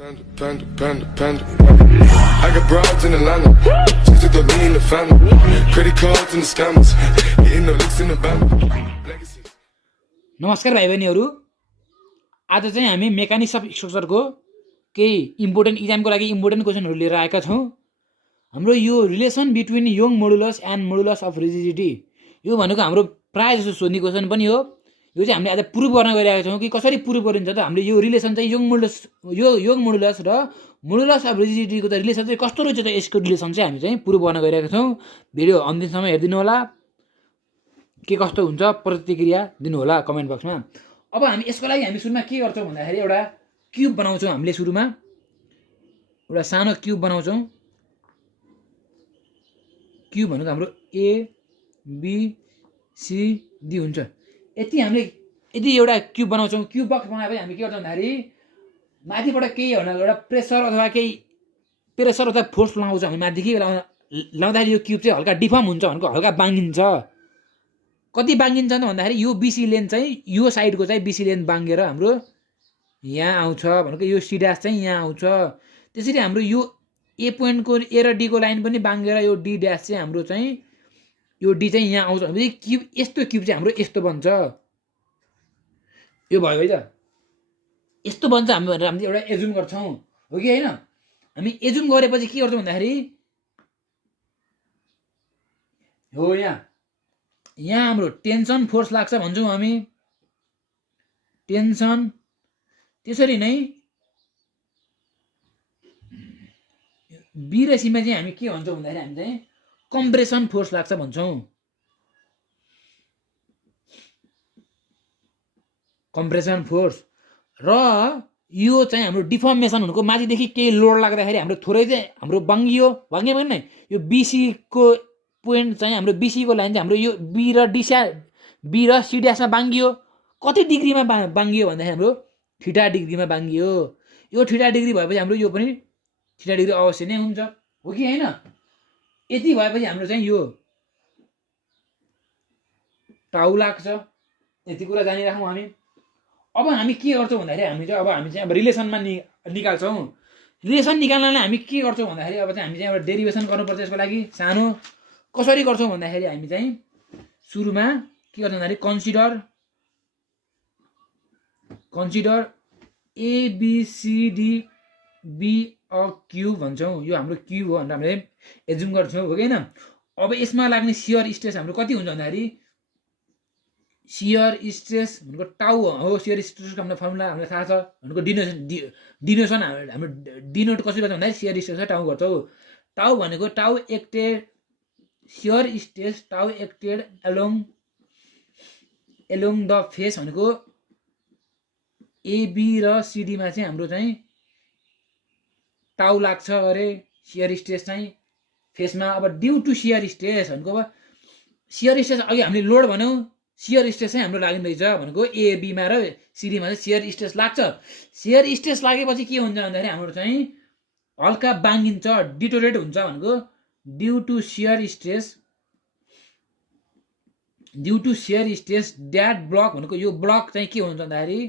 Panda, panda, panda. I got broads in Atlanta. Just took the lean in the family. Credit cards and the scammers. Hitting the licks in the band. Legacy. नमस्कार भाइ बहिनीहरू, आज चाहिँ हामी mechanics of स्ट्रक्चरको केही important इक्जामको लागि important क्वेसनहरू लिएर आएका छौँ। हाम्रो यो relation between young modulus and modulus of rigidity यो भनेको हाम्रो प्रायः जस्तो सोध्ने क्वेसन पनि हो। यो चाहिँ हामीले आज प्रुभ गर्न गइरहेका छौँ कि कसरी प्रुभ गरिन्छ त हामीले यो रिलेसन चाहिँ यङ मोडुलस र मोडुलस अफ रिजिडिटीको त रिलेसन चाहिँ कस्तो रहेछ त यसको रिलेसन चाहिँ हामी चाहिँ प्रुभ गर्न गइरहेका छौँ। भिडियो अन्तिमसम्म हेरिदिनु होला, के कस्तो हुन्छ प्रतिक्रिया दिनु होला कमेन्ट बक्समा। अब हामी यसको लागि हामी सुरुमा के गर्छौँ भन्दाखेरि एउटा क्युब बनाउँछौँ। हामीले सुरुमा एउटा सानो क्युब बनाउँछौँ। क्युब भनेको हाम्रो ए बी सी डी हुन्छ। यति हामीले यदि एउटा क्युब बनाउँछौँ, क्युब बक्स बनाएपछि हामी के गर्छौँ भन्दाखेरि माथिबाट केही एउटा प्रेसर अथवा फोर्स लगाउँछ। हामी माथिदेखि लगाउँदाखेरि यो क्युब चाहिँ हल्का डिफर्म हुन्छ, भनेको हल्का बाङ्गिन्छ। कति बाङ्गिन्छ त भन्दाखेरि यो बिसी लेन चाहिँ यो साइडको चाहिँ बिसी लेन बाङ्गेर हाम्रो यहाँ आउँछ, भनेको यो सी ड्यास चाहिँ यहाँ आउँछ। त्यसरी हाम्रो यो ए पोइन्टको ए र डीको लाइन पनि बाङ्गेर यो डी ड्यास चाहिँ हाम्रो चाहिँ यो डी चाहिँ यहाँ आउँछ भनेपछि क्युब यस्तो क्युब चाहिँ हाम्रो यस्तो बन्छ। यो भयो है त, यस्तो बन्छ हामी भनेर हामीले एउटा एजुम गर्छौँ, हो कि होइन? हामी एजुम गरेपछि के गर्छौँ भन्दाखेरि हो यहाँ हाम्रो टेन्सन फोर्स लाग्छ भन्छौँ हामी, टेन्सन। त्यसरी नै बी र सीमा चाहिँ हामी के भन्छौँ भन्दाखेरि हामी चाहिँ कम्प्रेसन फोर्स लाग्छ भन्छौँ। कम्प्रेसन फोर्स र यो चाहिँ हाम्रो डिफर्मेसन भनेको माथिदेखि केही लोड लाग्दाखेरि हाम्रो थोरै चाहिँ हाम्रो बाङ्गियो भने नै यो बिसीको पोइन्ट चाहिँ हाम्रो बिसीको लाइन चाहिँ हाम्रो यो बी र सी ड्यासमा बाङ्गियो। कति डिग्रीमा बाङ्गियो भन्दाखेरि हाम्रो थीटा डिग्रीमा बाङ्गियो। यो थीटा डिग्री भएपछि हाम्रो यो पनि थीटा डिग्री अवश्य नै हुन्छ, हो कि होइन? यति भएपछि हाम्रो चाहिँ यो टाउ लाग्छ। यति कुरा जानिराखौँ हामी। अब हामी के गर्छौँ भन्दाखेरि हामी चाहिँ अब रिलेसनमा निकाल्छौँ। रिलेसन निकाल्नलाई हामी के गर्छौँ भन्दाखेरि अब चाहिँ हामी चाहिँ एउटा डेरिभेसन गर्नुपर्छ। यसको लागि सानो कसरी गर्छौँ भन्दाखेरि हामी चाहिँ सुरुमा के गर्छौँ भन्दाखेरि consider ABCD be a cube भन्छौँ। यो हाम्रो क्युब हो भनेर हामीले एजुम गर्छौँ, हो कि होइन? अब यसमा लाग्ने सियर स्ट्रेस हाम्रो कति हुन्छ भन्दाखेरि सियर स्ट्रेस भनेको टाउ हो। सियर स्ट्रेसको हाम्रो फर्मुला हामीलाई थाहा छ, भनेको डिनोसन हाम्रो डिनोट कसरी गर्छ भन्दाखेरि सियर स्ट्रेस टाउ गर्छौँ। टाउ भनेको टाउ एक्टेड सियर स्ट्रेस टाउ एक्टेड एलोङ द फेस भनेको एबी र सिडीमा चाहिँ हाम्रो चाहिँ टाउ लाग्छ अरे सियर स्ट्रेस चाहिँ फेसमा। अब ड्यु टु सियर स्ट्रेस भनेको अब सियर स्ट्रेस अघि हामीले लोड भन्यौँ, सियर स्ट्रेस चाहिँ हाम्रो लागिँदैछ भनेको एबीमा र सिडीमा चाहिँ सियर स्ट्रेस लाग्छ। सियर स्ट्रेस लागेपछि के हुन्छ भन्दाखेरि हाम्रो चाहिँ हल्का बाङ्गिन्छ, डिटोरेट हुन्छ, भनेको due to shear stress that block भनेको यो ब्लक चाहिँ के हुन्छ भन्दाखेरि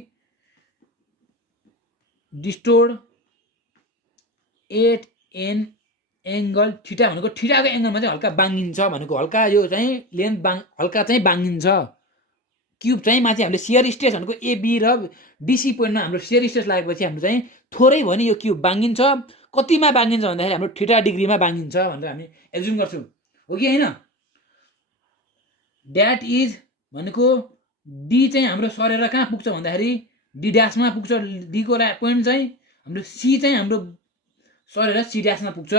distorted at an angle theta भनेको थीटाको एङ्गलमा चाहिँ हल्का बाङ्गिन्छ, भनेको हल्का यो चाहिँ लेन्थ हल्का चाहिँ बाङ्गिन्छ। क्युब चाहिँ माथि हामीले सियर स्ट्रेस भनेको एबी र डिसी पोइन्टमा हाम्रो सियर स्ट्रेस लागेपछि हाम्रो चाहिँ थोरै भने यो क्युब बाङ्गिन्छ। कतिमा बाङ्गिन्छ भन्दाखेरि हाम्रो थीटा डिग्रीमा बाङ्गिन्छ भनेर हामी एजुम गर्छौँ, हो कि होइन? ड्याट इज भनेको डी चाहिँ हाम्रो सरेर कहाँ पुग्छ भन्दाखेरि डी ड्यासमा पुग्छ। डीको पोइन्ट चाहिँ हाम्रो सी चाहिँ हाम्रो सरेर सी ड्यासमा पुग्छ।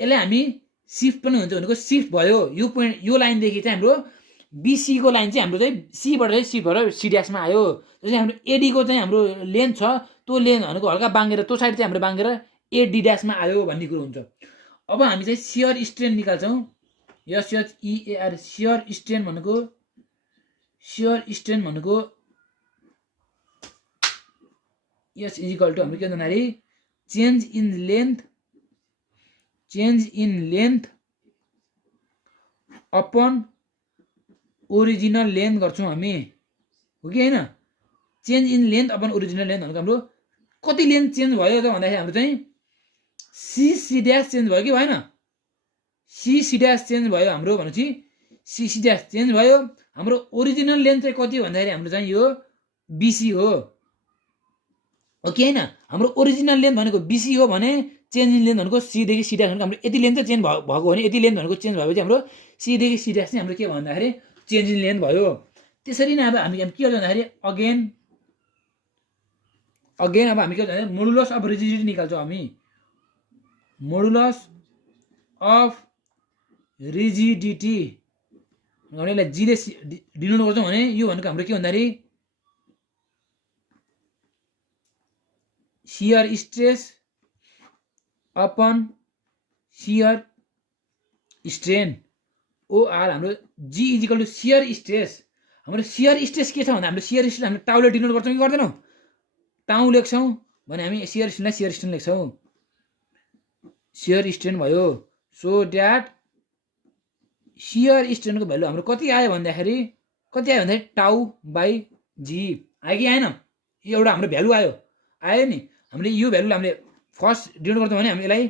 यसलाई हामी सिफ्ट पनि हुन्छ, भनेको सिफ्ट भयो। यो पोइन्ट यो लाइनदेखि चाहिँ हाम्रो बिसीको लाइन चाहिँ हाम्रो चाहिँ सीबाट चाहिँ सिफ्ट भएर सी ड्यासमा आयो। जस्तै हाम्रो एडीको चाहिँ हाम्रो लेन्थ छ, त्यो लेन्थ भनेको हल्का बाङ्गेर त्यो साइड चाहिँ हाम्रो बाङ्गेर एडी ड्यासमा आयो भन्ने कुरो हुन्छ। अब हामी चाहिँ सियर स्ट्रेन निकाल्छौँ। एसएचइएआर सियर स्ट्रेन भनेको एस इजिकल टु हाम्रो के भन्दाखेरि change in length upon original length गर्छौँ हामी, हो कि होइन? Change in length upon original length भनेको हाम्रो कति लेन्थ चेन्ज भयो त भन्दाखेरि हाम्रो चाहिँ सी ड्यास चेन्ज भयो कि भएन सी ड्यास चेन्ज भयो हाम्रो भनेपछि सी ड्यास चेन्ज भयो हाम्रो ओरिजिनल लेन्थ चाहिँ कति भन्दाखेरि हाम्रो चाहिँ यो बीसी हो ओके हैन हाम्रो ओरिजिनल लेन्थ भनेको बीसी हो भने चेन्ज इन लेन्थ भनेको सी देखि सी ड्यास भनेको हाम्रो यति लेन्थ चाहिँ चेन्ज भएको भने यति लेन्थ भनेको चेन्ज भएपछि हाम्रो सी देखि सी ड्यास चाहिँ हाम्रो के भन्दाखेरि चेन्ज इन लेन्थ भयो त्यसरी नै अब हामी के गर्छ भन्दाखेरि अगेन अब हामी के गर्छ भन्दाखेरि मोडुलस अफ रिजिडिटी निकाल्छौँ हामी मोडुलस अफ रिजिडिटी हामीले यसलाई जीले डिनोट गर्छौँ भने यो भनेको हाम्रो के भन्दाखेरि shear stress upon shear strain OR हाम्रो जी इजिकल टु शियर स्ट्रेस हाम्रो शियर स्ट्रेस के छ भन्दा हाम्रो शियर स्ट्रेस हामीले टाउले डिनोट गर्छौँ कि गर्दैनौँ टाउ लेख्छौँ भने हामी शियर स्ट्रेनलाई शियर स्ट्रेन लेख्छौँ शियर स्ट्रेन भयो सो द्याट शियर स्ट्रेनको भ्यालु हाम्रो कति आयो भन्दाखेरि टाउ बाई जी आयो कि आएन यो एउटा हाम्रो भ्यालु आयो नि हामीले यो भ्यालुलाई हामीले फर्स्ट डिनोट गर्छौँ भने हामी यसलाई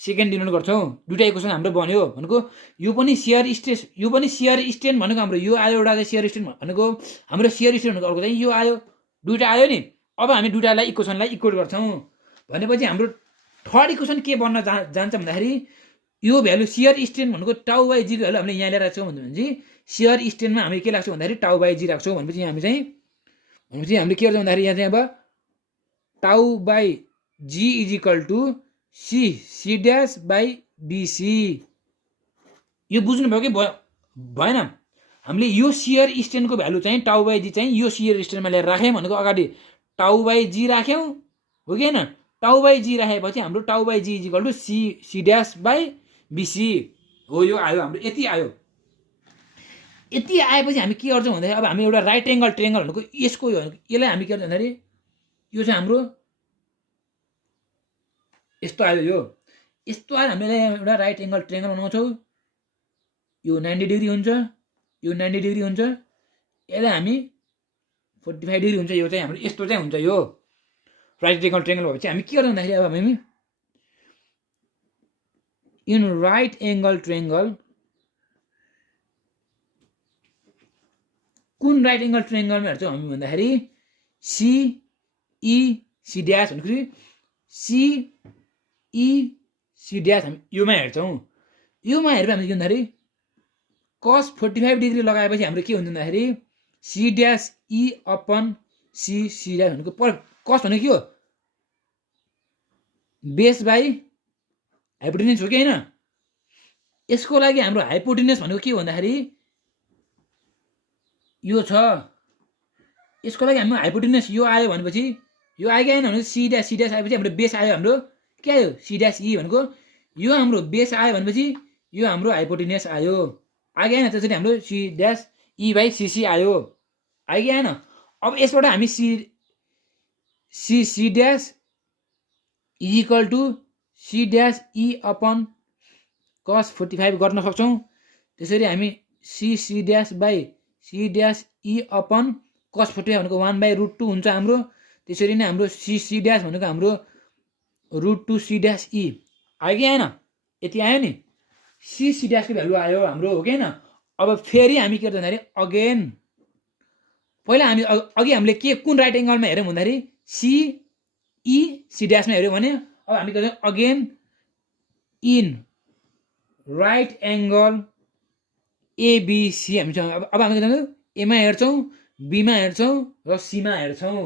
सेकेन्ड डिनोट गर्छौँ दुईटा इक्वेसन हाम्रो बन्यो भनेको यो पनि शियर स्ट्रेन भनेको हाम्रो यो आयो एउटा चाहिँ शियर स्ट्रेन भनेको हाम्रो शियर स्ट्रेन भनेको अर्को चाहिँ यो आयो दुईटा आयो नि अब हामी दुईटालाई इक्वेसनलाई इक्वल गर्छौँ भनेपछि हाम्रो थर्ड इक्वेसन के बन्न जान्छ भन्दाखेरि यो भ्यालु शियर स्ट्रेन भनेको टाउ बाई जीको भ्यालु हामीले यहाँ ल्याएर राख्छौँ भनेपछि शियर स्ट्रेनमा हामी के राख्छौँ भन्दाखेरि टाउ बाई जी राख्छौँ भनेपछि हामी चाहिँ हामीले के गर्छौँ भन्दाखेरि यहाँ चाहिँ अब tau by G is equal to C dash by BC यो बुझ्नुभयो कि भएन हामीले यो शियर स्ट्रेनको भ्यालु चाहिँ टाउ बाई जी चाहिँ यो शियर स्ट्रेनमा ल्याएर राख्यौँ भनेको अगाडि टाउ बाई जी राख्यौँ हो कि होइन टाउ बाई जी राखेपछि हाम्रो tau by G is equal to C dash by BC हो यो आयो हाम्रो यति आएपछि हामी के गर्छौँ भन्दाखेरि अब हामी एउटा राइट एङ्गल ट्रेङ्गल भनेको यसको यसलाई हामी के गर्छौँ भन्दाखेरि यो चाहिँ हाम्रो यस्तो आयो यस्तो आएर हामीले एउटा राइट एङ्गल ट्रेङ्गल बनाउँछौँ यो 90 डिग्री हुन्छ यो 90 डिग्री हुन्छ यसलाई हामी 45 डिग्री हुन्छ यो चाहिँ हाम्रो यस्तो चाहिँ हुन्छ यो राइट एङ्गल ट्रेङ्गल भएपछि हामी के गर्छौँ भन्दाखेरि अब हामी इन राइट एङ्गल ट्रेङ्गल कुन राइट एङ्गल ट्रेङ्गलमा हेर्छौँ हामी भन्दाखेरि सी ड्यास भनेपछि सी ड्यास हामी योमा हेर्छौँ योमा हेरेर हामी के भन्दाखेरि कस 45 डिग्री लगाएपछि हाम्रो के हुन्छ भन्दाखेरि C dash E upon C dash भनेको कस भनेको के हो बेस बाई हाइपोटेन्युस हो कि होइन यसको लागि हाम्रो हाइपोटेन्युस भनेको के हो भन्दाखेरि यो छ यसको लागि हाम्रो हाइपोटेन्युस यो आयो भनेपछि यो आयो कि आएन भनेपछि सी ड्यास आएपछि हाम्रो बेस आयो हाम्रो के आयो सी ड्यास ई भनेको यो हाम्रो बेस आयो भनेपछि यो हाम्रो हाइपोटेन्युस आयो कि आएन त्यसरी हाम्रो C dash E by CC आयो कि आएन अब यसबाट हामी C dash is equal to C dash E upon cos 45 गर्न सक्छौँ त्यसरी हामी C dash by C dash E upon cos 45 भनेको 1/√2 हुन्छ हाम्रो त्यसरी नै हाम्रो सी ड्यास भनेको हाम्रो √2 सी ड्यास ई आयो कि आएन यति आयो नि सी ड्यासको भ्यालु आयो हाम्रो हो कि होइन अब फेरि हामी के गर्छ भन्दाखेरि अगेन पहिला हामी अघि हामीले कुन राइट एङ्गलमा हेऱ्यौँ भन्दाखेरि सी ड्यासमा हेऱ्यौँ भने अब हामी के गर्छौँ again in right angle ABC हामी अब हामी के गर्छौँ एमा हेर्छौँ बीमा हेर्छौँ र सीमा हेर्छौँ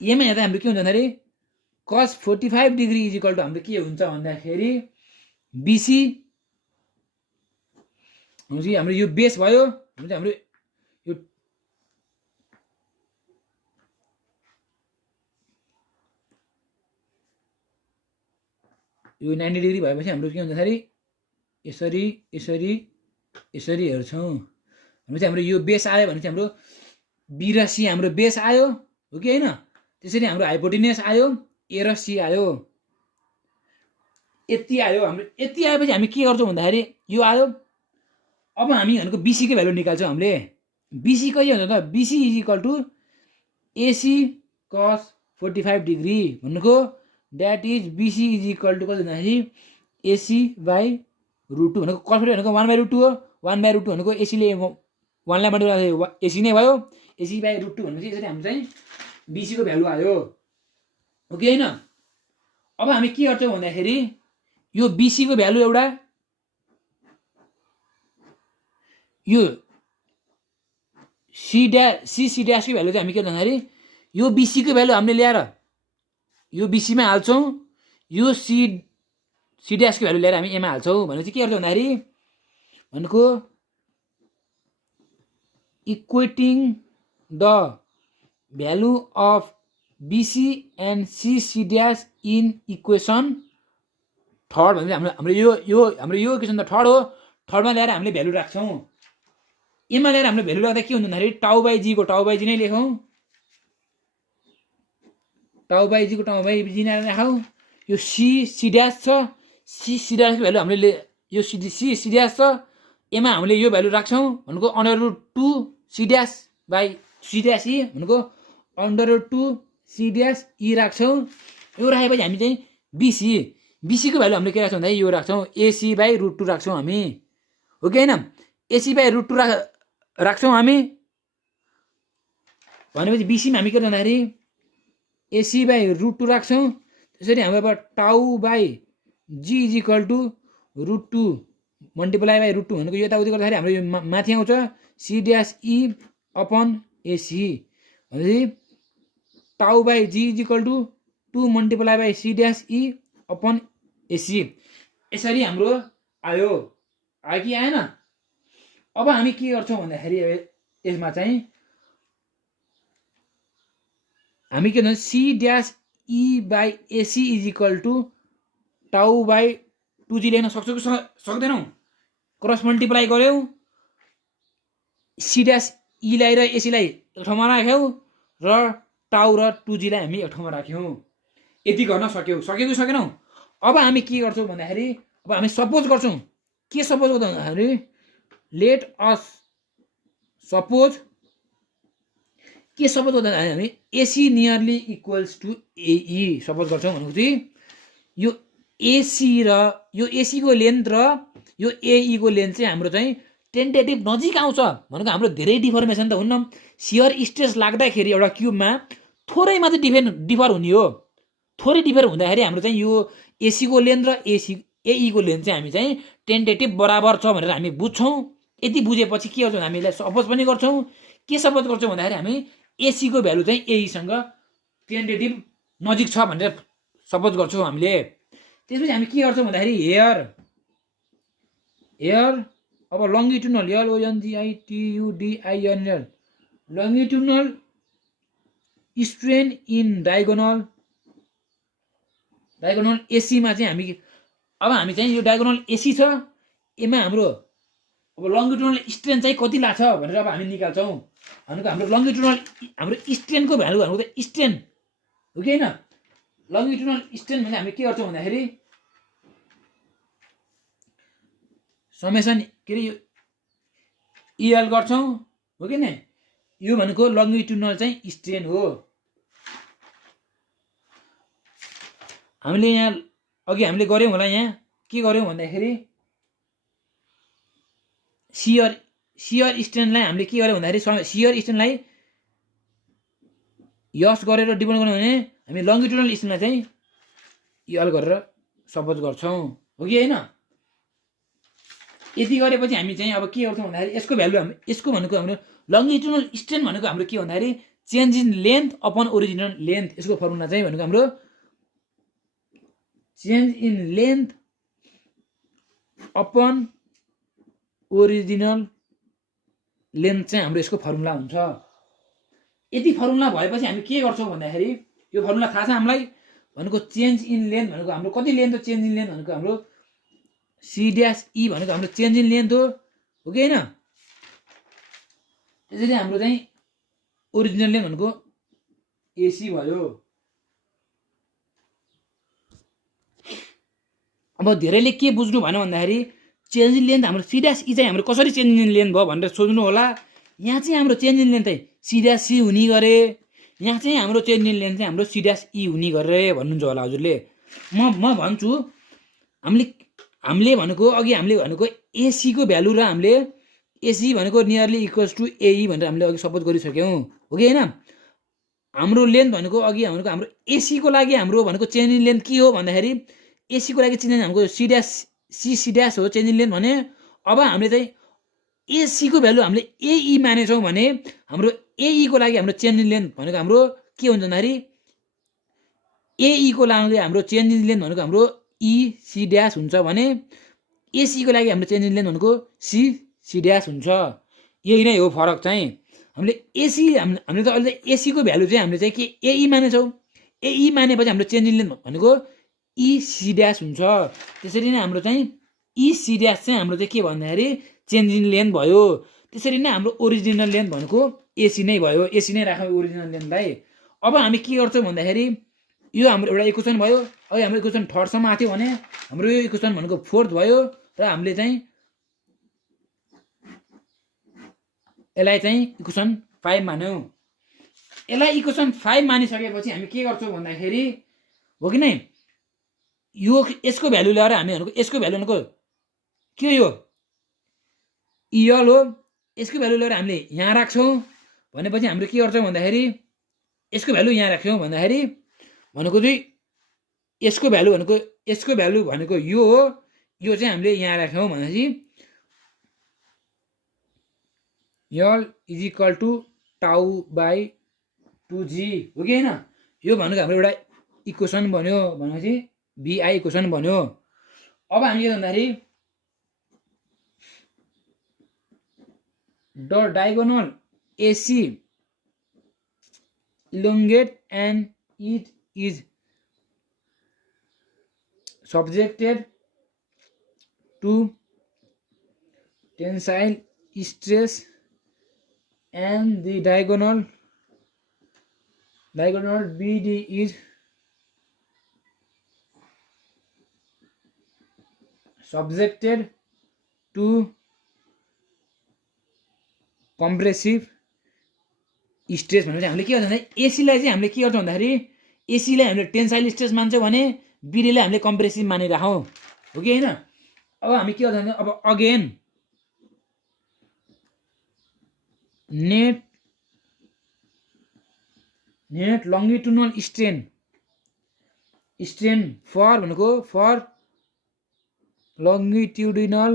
एमा हेर्दा हाम्रो के हुन्छ भन्दाखेरि कस 45 डिग्री इजिकल टु हाम्रो के हुन्छ भन्दाखेरि बिसी हाम्रो यो बेस भयो हाम्रो यो 90 डिग्री भएपछि हाम्रो के हुन्छ भन्दाखेरि यसरी हेर्छौँ भनेपछि हाम्रो यो बेस आयो भनेपछि हाम्रो बी र सी हाम्रो बेस आयो हो कि होइन त्यसरी हाम्रो हाइपोटेन्युस आयो ए र सी आयो यति आयो हाम्रो यति आएपछि हामी के गर्छौँ भन्दाखेरि यो आयो अब हामी भनेको बीसीको भ्यालु निकाल्छौँ हामीले बीसी कति हुन्छ त बीसी इजिकल टु एसी कस 45 डिग्री भनेको that is BC is equal to कति भन्दाखेरि एसी बाई √2 भनेको कस भनेको 1/√2 हो 1/√2 भनेको एसीले 1 लाई मल्टिप्लाई गर्दा एसी नै भयो एसी बाई √2 भनेपछि यसरी हाम्रो चाहिँ बिसीको भ्यालु आयो हो कि होइन अब हामी के गर्छौँ भन्दाखेरि यो बिसीको भ्यालु एउटा यो सी ड्यासको भ्यालु चाहिँ हामी के भन्दाखेरि यो बिसीको भ्यालु हामीले ल्याएर यो बिसीमा हाल्छौँ यो सी ड्यासको भ्यालु ल्याएर हामी एमा हाल्छौँ भनेपछि के गर्छौँ भन्दाखेरि भनेको equating the value of BC and C dash in equation third भनेपछि हाम्रो यो इक्वेसन त थर्ड हो थर्डमा ल्याएर हामीले भ्यालु राख्छौँ एमा ल्याएर हामीले भ्यालु राख्दा के हुन्छ भन्दाखेरि टाउ बाई जी नै लेखौँ टाउ बाई जी नै राखौँ यो सी ड्यास छ सी ड्यासको भ्यालु हामीले यो सी ड्यास छ एमा हामीले यो भ्यालु राख्छौँ भनेको √2 C dash by C dash E भनेको √2 सी ड्यास ई राख्छौँ यो राखेपछि हामी चाहिँ बिसीको भ्यालु हामीले के राख्छौँ भन्दाखेरि यो राख्छौँ एसी बाई √2 राख्छौँ हामी हो कि होइन एसी बाई √2 राख्छौँ हामी भनेपछि बिसीमा हामी के भन्दाखेरि एसी बाई √2 राख्छौँ त्यसरी हाम्रो अब tau by G is equal to √2 multiply by √2 भनेको यो यताउति गर्दाखेरि हाम्रो यो माथि आउँछ C dash E upon AC भनेपछि tau by G is equal to 2 multiply by C dash E upon AC यसरी हाम्रो आयो कि आएन अब हामी के गर्छौँ भन्दाखेरि यसमा चाहिँ हामी के भन्छ C dash E by AC is equal to tau by 2जी लेख्न सक्छौँ कि सक्दैनौँ क्रस मल्टिप्लाई गऱ्यौँ सी ड्यास ईलाई र एसीलाई एक ठाउँमा राख्यौँ र टाउ र 2जीलाई हामी एक ठाउँमा राख्यौँ यति गर्न सक्यौँ कि सकेनौँ अब हामी के गर्छौँ भन्दाखेरि अब हामी सपोज गर्छौँ के सपोज गर्छौँ भन्दाखेरि लेट अस सपोज के सपोज गर्दा हामी AC nearly equals to AE suppose गर्छौँ भनेको चाहिँ यो एसी र यो एसीको लेन्थ र यो एईको लेन्थ चाहिँ हाम्रो चाहिँ टेन्टेटिभ नजिक आउँछ भनेको हाम्रो धेरै डिफर्मेसन त हुन्न सियर स्ट्रेस लाग्दाखेरि एउटा क्युबमा थोरै मात्रै डिफर हुने हो थोरै डिफर हुँदाखेरि हाम्रो चाहिँ यो एसीको लेन्थ र एईको लेन्थ चाहिँ हामी चाहिँ टेन्टेटिभ बराबर छ भनेर हामी बुझ्छौँ यति बुझेपछि के गर्छौँ हामीलाई सपोज पनि गर्छौँ के सपोज गर्छौँ भन्दाखेरि हामी एसीको भ्यालु चाहिँ एईसँग टेन्टेटिभ नजिक छ भनेर सपोज गर्छौँ हामीले त्यसपछि हामी के गर्छौँ भन्दाखेरि हेयर अब longitudinal LONGITUDINL longitudinal strain in diagonal एसीमा चाहिँ हामी चाहिँ यो डायगोनल एसी छ एमा हाम्रो अब लङ्गिट्युडनल स्ट्रेन चाहिँ कति लाग्छ भनेर अब हामी निकाल्छौँ भनेको हाम्रो लङ्गिट्युडनल हाम्रो स्ट्रेनको भ्यालु भनेको त स्ट्रेन हो कि होइन लङ्गिट्युडनल स्ट्रेन भने हामी के गर्छौँ भन्दाखेरि समेसन के अरे यो इएल गर्छौँ हो कि नै यो भनेको लङ्गिट्युडनल चाहिँ स्ट्रेन हो हामीले यहाँ अघि हामीले गऱ्यौँ होला यहाँ के गऱ्यौँ भन्दाखेरि सियर स्ट्रेनलाई हामीले के गर्यौँ भन्दाखेरि सियर स्ट्रेनलाई यस गरेर डिपेन्ड गर्नु भने हामी लङ्गिट्युडनल स्ट्रेनलाई चाहिँ इएल गरेर सपोज गर्छौँ हो कि होइन यति गरेपछि हामी चाहिँ अब के गर्छौँ भन्दाखेरि यसको भ्यालु यसको भनेको हाम्रो लङ्गिट्युडनल स्ट्रेन भनेको हाम्रो के भन्दाखेरि change in length upon original length यसको फर्मुला चाहिँ भनेको हाम्रो change in length upon original length चाहिँ हाम्रो यसको फर्मुला हुन्छ यति फर्मुला भएपछि हामी के गर्छौँ भन्दाखेरि यो फर्मुला थाहा छ हामीलाई भनेको चेन्ज इन लेन्थ भनेको हाम्रो कति लेन्थ हो चेन्ज इन लेन्थ भनेको हाम्रो सी ड्यास ई भनेको हाम्रो चेन्ज इन लेन्थ हो कि होइन त्यसरी हाम्रो चाहिँ ओरिजिनल लेन्थ भनेको एसी भयो अब धेरैले के बुझ्नु भएन भन्दाखेरि चेन्ज इन लेन्थ हाम्रो सी ड्यास ई चाहिँ हाम्रो कसरी चेन्ज इन लेन्थ भयो भनेर सोच्नु होला यहाँ चाहिँ हाम्रो चेन्ज इन लेन्थ चाहिँ सी ड्यास सी हुने गरे यहाँ चाहिँ हाम्रो चेन्ज इन लेन्थ चाहिँ हाम्रो सी ड्यास ई हुने गरेर भन्नुहुन्छ होला हजुरले। म भन्छु हामीले भनेको अघि हामीले भनेको एसीको भ्यालु र हामीले एसी भनेको नियरली इक्वल्स टु एई भनेर हामीले अघि सपोज गरिसक्यौँ हो कि होइन। हाम्रो लेन्थ भनेको अघि भनेको हाम्रो एसीको लागि हाम्रो भनेको चेन्ज इन लेन्थ के हो भन्दाखेरि एसीको लागि चेन्ज इन हाम्रो सी ड्यास हो चेन्ज इन लेन्थ भने। अब हामीले चाहिँ एसीको भ्यालु हामीले एई मानेछौँ भने हाम्रो एईको लागि हाम्रो चेन्ज इन लेन्थ भनेको हाम्रो के हुन्छ भन्दाखेरि एईको लागि हाम्रो चेन्ज इन लेन्थ भनेको हाम्रो ई सी ड्यास हुन्छ भने एसीको लागि हाम्रो चेन्ज इन लेन्थ भनेको सी ड्यास हुन्छ। यही नै हो फरक चाहिँ। हामीले हामीले त अहिले एसीको भ्यालु चाहिँ हामीले चाहिँ के एई मानेछौँ। एई मानेपछि हाम्रो चेन्ज इन लेन्थ भनेको ई सी ड्यास हुन्छ। त्यसरी नै हाम्रो चाहिँ ई सी ड्यास चाहिँ हाम्रो चाहिँ के भन्दाखेरि चेन्ज इन लेन्थ भयो। त्यसरी नै हाम्रो ओरिजिनल लेन्थ भनेको एसी नै भयो। एसी नै राख्यौँ ओरिजिनल लेन्थलाई। अब हामी के गर्छौँ भन्दाखेरि यो हाम्रो एउटा इक्वेसन भयो। अब हाम्रो इक्वेसन थर्डसम्म आएको थियो भने हाम्रो यो इक्वेसन भनेको फोर्थ भयो र हामीले चाहिँ यसलाई चाहिँ इक्वेसन 5 मान्यौँ। यसलाई इक्वेसन 5 मानिसकेपछि हामी के गर्छौँ भन्दाखेरि हो कि नै यो यसको भ्यालु ल्याएर हामी भनेको यसको भ्यालु भनेको के हो यो इयल हो। यसको भ्यालु लिएर हामीले यहाँ राख्छौँ भनेपछि हाम्रो के गर्छौँ भन्दाखेरि यसको भ्यालु यहाँ राख्छौँ भन्दाखेरि भनेको चाहिँ यसको भ्यालु भनेको यो हो। यो चाहिँ हामीले यहाँ राख्यौँ भनेपछि L is equal to tau by 2g हो कि होइन। यो भनेको हाम्रो एउटा इक्वेसन बन्यो भनेपछि बिआई इक्वेसन बन्यो। अब हामी के भन्दाखेरि the diagonal AC elongate and it is subjected to tensile stress and the diagonal BD is subjected to compressive stress भनेपछि हामीले के गर्छौँ भन्दाखेरि एसीलाई चाहिँ हामीले के गर्छौँ भन्दाखेरि एसीलाई हामीले टेन्साइल स्ट्रेस मान्छौँ भने बिडीलाई हामीले कम्प्रेसिभ मानिराखौँ हो कि होइन। अब हामी के गर्छौँ भने अब अगेन नेट लङ्गिटुडनल स्ट्रेन फर भनेको फर लङ्गिट्युडिनल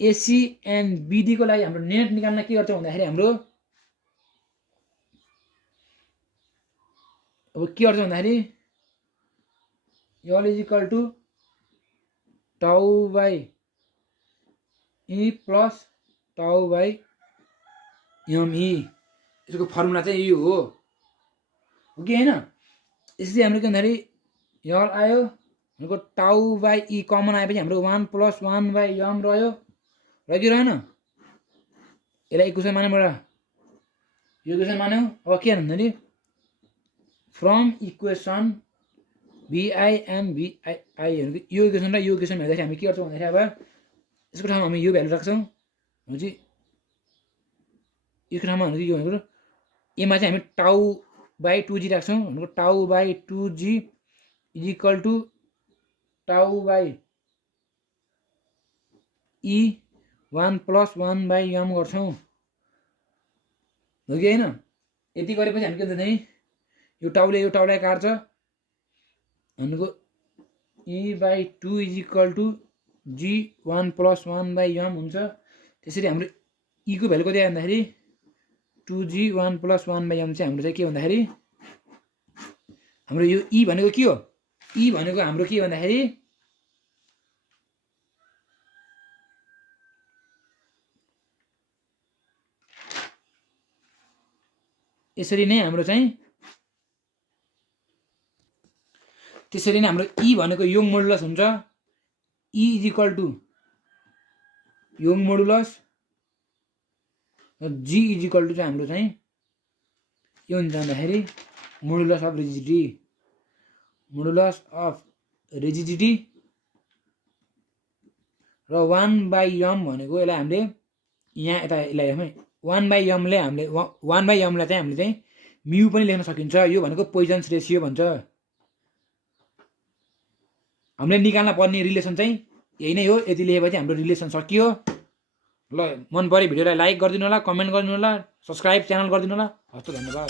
एसी एन्ड बिडीको लागि हाम्रो नेट निकाल्न के गर्छौँ भन्दाखेरि हाम्रो अब के गर्छौँ भन्दाखेरि L is equal to tau by E plus टाउ बाई एमई। यसको फर्मुला चाहिँ यो हो कि होइन। यसरी हाम्रो के भन्दाखेरि यल आयो भनेको टाउ बाई ई कमन आएपछि हाम्रो 1 + 1 बाई एम रह्यो कि रहेन। यसलाई इक्वेसन मान्यौँ एउटा यो इक्वेसन मान्यौँ। अब के भन्दाखेरि फ्रम इक्वेसन भिआई एन्ड भिआई यो इक्वेसन र यो इक्वेसन हेर्दाखेरि हामी के गर्छौँ भन्दाखेरि अब यसको ठाउँमा हामी यो भ्यालु राख्छौँ भनेपछि यसको ठाउँमा भनेको यो भनेको एमा चाहिँ हामी टाउ बाई 2g राख्छौँ भनेको tau by 2g is equal to tau by E 1 + 1 by M गर्छौँ हो कि होइन। यति गरेपछि हामी के हुन्छ भने यो टाउलाई काट्छ भनेको E by 2 is equal to G 1 + 1 by M हुन्छ। त्यसरी हाम्रो ईको भ्यालु कति आयो भन्दाखेरि 2g 1 + 1 बाई एम चाहिँ हाम्रो चाहिँ के भन्दाखेरि हाम्रो यो ई भनेको के हो ई भनेको हाम्रो के भन्दाखेरि यसरी नै हाम्रो चाहिँ त्यसरी नै हाम्रो ई भनेको योङ मोडुलस हुन्छ। E is equal to Young modulus G is equal to चाहिँ हाम्रो चाहिँ के हुन्छ भन्दाखेरि मोडुलस अफ रिजिडिटी र 1 बाई एम भनेको यसलाई हामीले यहाँ यता यसलाई 1/mले हामीले 1/mलाई चाहिँ हामीले चाहिँ म्यु पनि लेख्न सकिन्छ। यो भनेको पोइजन्स रेसियो भन्छ। हामीले निकाल्न पर्ने रिलेसन चाहिँ यही नै हो। यति लेखेपछि हाम्रो रिलेसन सकियो। ल मन पऱ्यो भिडियोलाई लाइक गरिदिनु होला, कमेन्ट गरिदिनु होला, सब्सक्राइब च्यानल गरिदिनु होला। हस् त धन्यवाद।